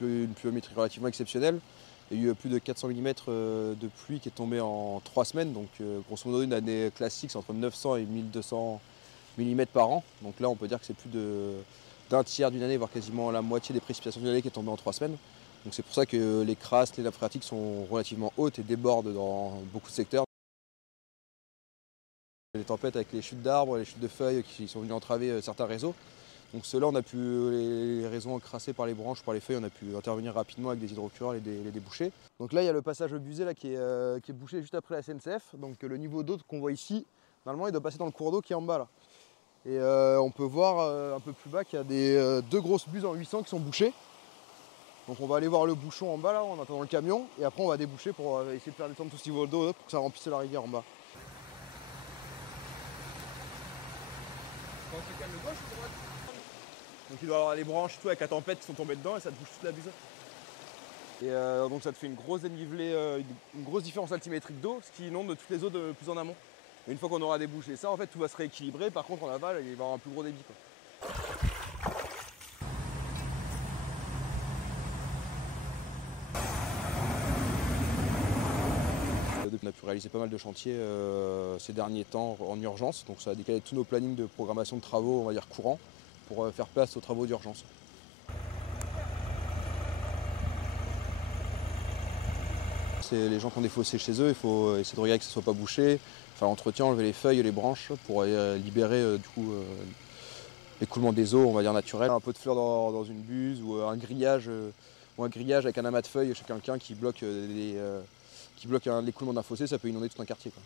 une pluviométrie relativement exceptionnelle. Il y a eu plus de 400 mm de pluie qui est tombée en 3 semaines. Donc grosso modo une année classique c'est entre 900 et 1200 mm par an. Donc là on peut dire que c'est plus d'un tiers d'une année, voire quasiment la moitié des précipitations d'une année qui est tombée en 3 semaines. Donc c'est pour ça que les crasses, les nappes phréatiques sont relativement hautes et débordent dans beaucoup de secteurs. Les tempêtes avec les chutes d'arbres, les chutes de feuilles qui sont venues entraver certains réseaux. Donc ceux-là, on a pu, les réseaux encrassés par les branches, par les feuilles, on a pu intervenir rapidement avec des hydrocureurs et les déboucher. Donc là, il y a le passage Busé là, qui est bouché juste après la SNCF. Donc le niveau d'eau qu'on voit ici, normalement, il doit passer dans le cours d'eau qui est en bas là. Et on peut voir un peu plus bas qu'il y a deux grosses buses en 800 qui sont bouchées. Donc on va aller voir le bouchon en bas là, en attendant le camion. Et après, on va déboucher pour essayer de faire descendre tout ce niveau d'eau pour que ça remplisse la rivière en bas. Donc c'est calme gauche ou droite? Donc il doit y avoir les branches tout avec la tempête qui sont tombées dedans et ça te bouge toute la buse. Et donc ça te fait une grosse dénivelée, une grosse différence altimétrique d'eau, ce qui inonde toutes les eaux de plus en amont. Et une fois qu'on aura débouché ça, en fait tout va se rééquilibrer. Par contre en aval, il va y avoir un plus gros débit, quoi. On a pu réaliser pas mal de chantiers ces derniers temps en urgence, donc ça a décalé tous nos plannings de programmation de travaux, on va dire courants, pour faire place aux travaux d'urgence. Les gens qui ont des fossés chez eux, il faut essayer de regarder que ça ne soit pas bouché, faire l'entretien, enlever les feuilles et les branches pour libérer l'écoulement des eaux, on va dire naturel. Un pot de fleurs dans une buse ou un grillage avec un amas de feuilles chez quelqu'un qui bloque l'écoulement d'un fossé, ça peut inonder tout un quartier, quoi.